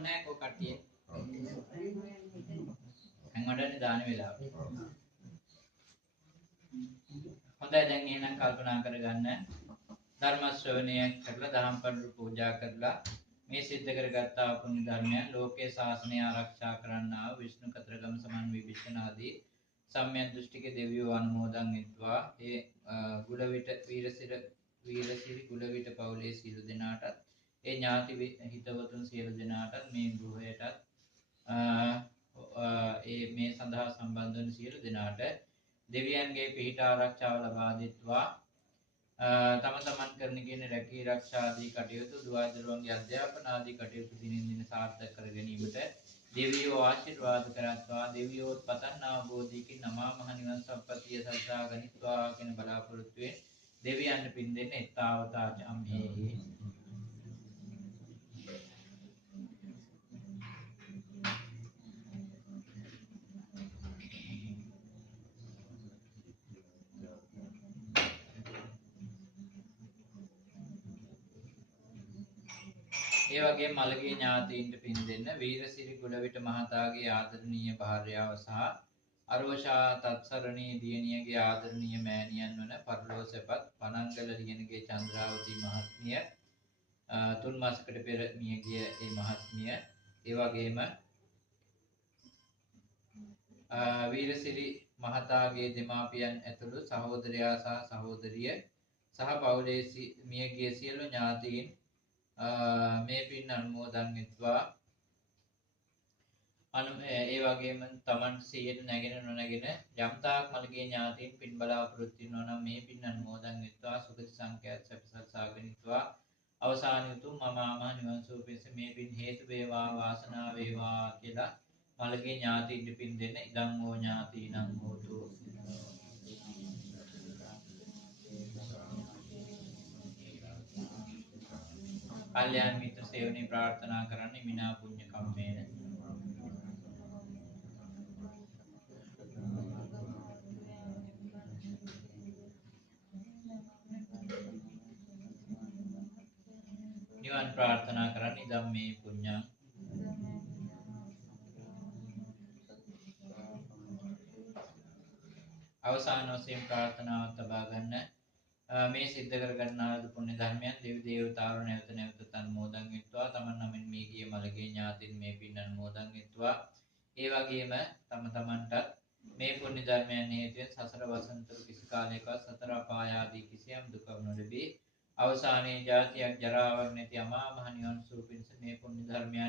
ඕනේ නැහැ කො කට්ටිය. හැංගොඩනේ දාන වෙලාව. හොඳයි දැන් එහෙනම් කල්පනා කරගන්න. ධර්ම ශ්‍රවණය කරලා දහම් පඬුරු පූජා කරලා මේ සිද්ධ කරගත්තා පුණ්‍ය ධර්මයන් ලෝකේ ශාසනය ආරක්ෂා කරන්නා වූ විෂ්ණු කතරගම සමන් විභීෂණ ආදී සම්‍යක් දෘෂ්ටික දෙවියෝ අනුමෝදන් වෙත්වා. ඒ ගුලවිට වීරසිරි ගුලවිට පවුලේ සියලු දෙනාටත් ඒ ඥාති හිතවතුන් සියලු දෙනාටත් මේ ගෘහයටත් ඒ මේ සඳහා සම්බන්ධ වන සියලු දෙනාට දෙවියන්ගේ පිහිට ආරක්ෂාව ලබා දෙත්වා. තම තමන් කරන කියන රැකී ආරක්ෂා ආදී කටයුතු දුවදරුවන්ගේ අධ්‍යාපන ආදී කටයුතු දිනින් දින සාර්ථක කර ගැනීමට දෙවියෝ ආශිර්වාද කරත්වා. දෙවියෝ පතන්නා බෝධිකින් නමා මහ නිවන් සම්පතිය සල්සා ගනිත්වා කියන බලාපොරොත්තුවෙන් දෙවියන් පින් දෙන්න ඊතාවතා ජම්හේහි. ඒ වගේ මළගේ ඥාතීන්ට පින් දෙන්න වීරසිරි ගුලවිට මහතාගේ ආදරණීය භාර්යාව සහ අරෝෂා තත්සරණී දියණියගේ ආදරණීය මෑණියන් වන පරලෝසපත් පනංගල ලියනගේ චන්ද්‍රාවති මහත්මිය තුන් මාසකට පෙර මියගිය ඒ මහත්මිය ඒ වගේම වීරසිරි මහතාගේ දෙමාපියන් ඇතුළු සහෝදරයා සහ සහෝදරිය සහ පවුලේ මියගිය සියලු ඥාතීන් මේ පින් අනුමෝදන් වෙත්වා. ඒ වගේම තමන් 100ට නැගෙන නොනැගෙන යම්තාක් මළගේ ඥාතීන් පින් බලාපොරොත්තු වෙනවා නම් මේ පින් අනුමෝදන් වෙත්වා. සුගති සංඛ්‍යාත සපසත්සාගනිත්වා. අවසාන උතුම් මම නිවන් සුව පිණිස මේ පින් හේතු වේවා වාසනාව වේවා කියලා මළගේ ඥාතීන්ට පින් දෙන්න. ඉදං හෝ ඥාතීනං හෝතු. කල්යාණ මිත්‍ර සේවනයේ ප්‍රාර්ථනා කරන්නේ මිනා පුඤ්ඤ කම්මේන. නිවන් ප්‍රාර්ථනා කරන්නේ ධම්මේ පුඤ්ඤං. අවසාන වශයෙන් ප්‍රාර්ථනාවක් තබා ගන්න. මේ සිද්ධ කර ගන්නා ලද පුණ්‍ය ධර්මයන් දෙවි දේවතාවුන් නැවත නැවතත් අනුමෝදන් වෙත්වා. තමන් නමින් මේ ගිය මළගේ ඥාතීන් මේ පින් අනුමෝදන් වෙත්වා. ඒ වගේම තම තමන්ටත් මේ පුණ්‍ය ධර්මයන් හේතුවෙන් සසර වසන්තරු කිසි කාලයකවත් සතර අපාය ආදී කිසියම් දුකක් නොලැබී අවසානයේ ජාතියක් ජරාවක් නැති අමා මහ නිවන් සුව පිණිස මේ පුණ්‍ය ධර්මයන්